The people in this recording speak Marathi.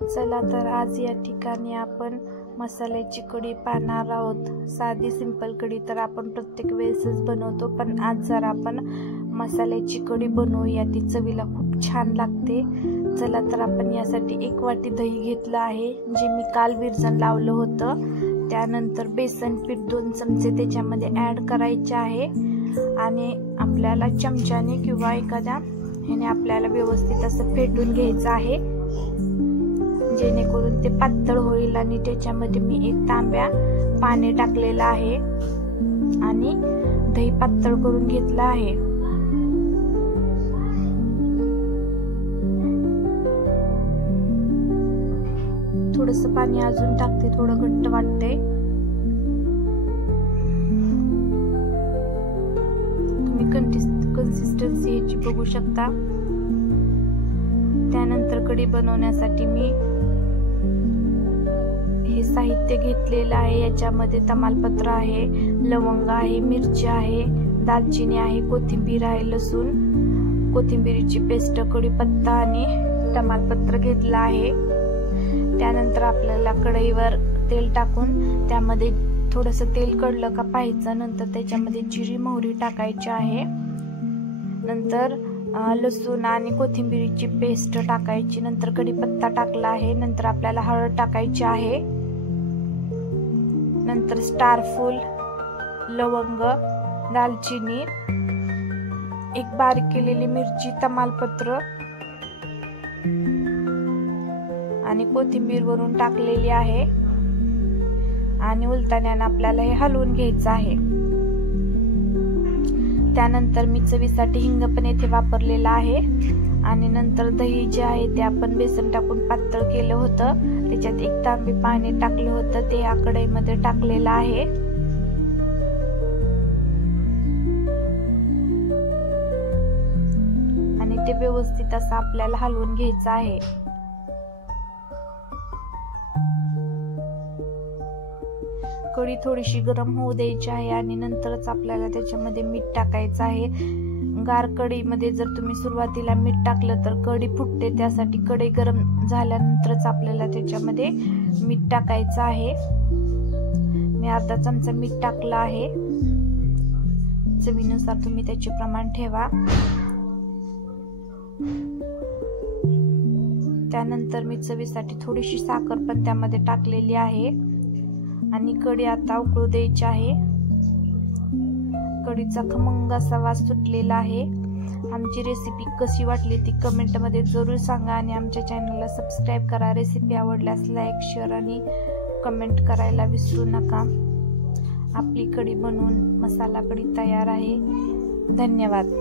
चला तर आज या ठिकाणी आपण मसाल्याची कढी पाहणार आहोत। साधी सिंपल कढी तर आपण प्रत्येक वेळेसच बनवतो, पण आज जर आपण मसाल्याची कढी बनवूया, ती चवीला खूप छान लागते। चला तर आपण यासाठी 1 वाटी दही घेतलं आहे, जे मी काल विरजण लावलं होतं। त्यानंतर बेसन पीठ 2 चमचे त्याच्यामध्ये ऍड करायचे आहे आणि आपल्याला चमच्याने किंवा एखाद्या ह्याने आपल्याला व्यवस्थित असं फेटून घ्यायचं आहे, जेणेकरून ते पातळ होईल। आणि त्याच्यामध्ये मी 1 तांब्या पाणी टाकलेलं आहे आणि दही पातळ करून घेतलं आहे। थोडस पाणी अजून टाकते, थोडं घट्ट वाटते। तुम्ही कन्सिस्टन्सी याची बघू शकता। त्यानंतर कढी बनवण्यासाठी मी हे साहित्य घेतलेलं आहे। याच्यामध्ये तमालपत्र आहे, लवंग आहे, मिरची आहे, दालचिनी आहे, कोथिंबीर आहे, लसूण, कोथिंबीरीची पेस्ट, कढीपत्ता आणि तमालपत्र घेतलं आहे। त्यानंतर आपल्याला कढईवर तेल टाकून त्यामध्ये थोडंसं तेल कडलं का पाहायचं। नंतर त्याच्यामध्ये जिरी मोहरी टाकायची आहे, नंतर लसूण आणि कोथिंबीरीची पेस्ट टाकायची, नंतर कढीपत्ता टाकला आहे, नंतर आपल्याला हळद टाकायची आहे, नंतर स्टार फूल, लवंग, दालचिनी, 1 बारीक केलेली मिरची, तमालपत्र आणि कोथिंबीर वरून टाकलेली आहे आणि उलटण्याने आपल्याला हे हलवून घ्यायचं आहे। त्यानंतर मी चवीसाठी हिंग पण येथे वापरलेला आहे आणि नंतर दही जे आहे ते आपण बेसन टाकून पातळ केलं होतं, त्याच्यात 1 तांबे पाणी टाकलं होतं, ते या कढईमध्ये टाकलेलं आहे। आणि ते व्यवस्थित असं आपल्याला हलवून घ्यायचं आहे। कढी थोडीशी गरम होऊ द्यायची आहे आणि नंतरच आपल्याला त्याच्यामध्ये मीठ टाकायचं आहे। गार कढईमध्ये जर तुम्ही सुरुवातीला मीठ टाकलं तर कढी फुटते, त्यासाठी कढई गरम झाल्यानंतरच आपल्याला त्याच्यामध्ये मीठ टाकायचं आहे। मी अर्धा चमचा मीठ टाकलं आहे, चवीनुसार तुम्ही त्याचे प्रमाण ठेवा। त्यानंतर मी चवीसाठी थोडीशी साखर पण त्यामध्ये टाकलेली आहे आणि कढी आता उकळू द्यायची आहे। कढीचा खमंग असा वास सुटलेला आहे। आमची रेसिपी कशी वाटली ती कमेंट मध्ये जरूर सांगा आणि आमच्या चॅनलला सबस्क्राईब करा। रेसिपी आवडल्यास लाईक, शेअर आणि कमेंट करायला विसरू नका। आपली कढी बनवून मसाला कढी तयार आहे। धन्यवाद।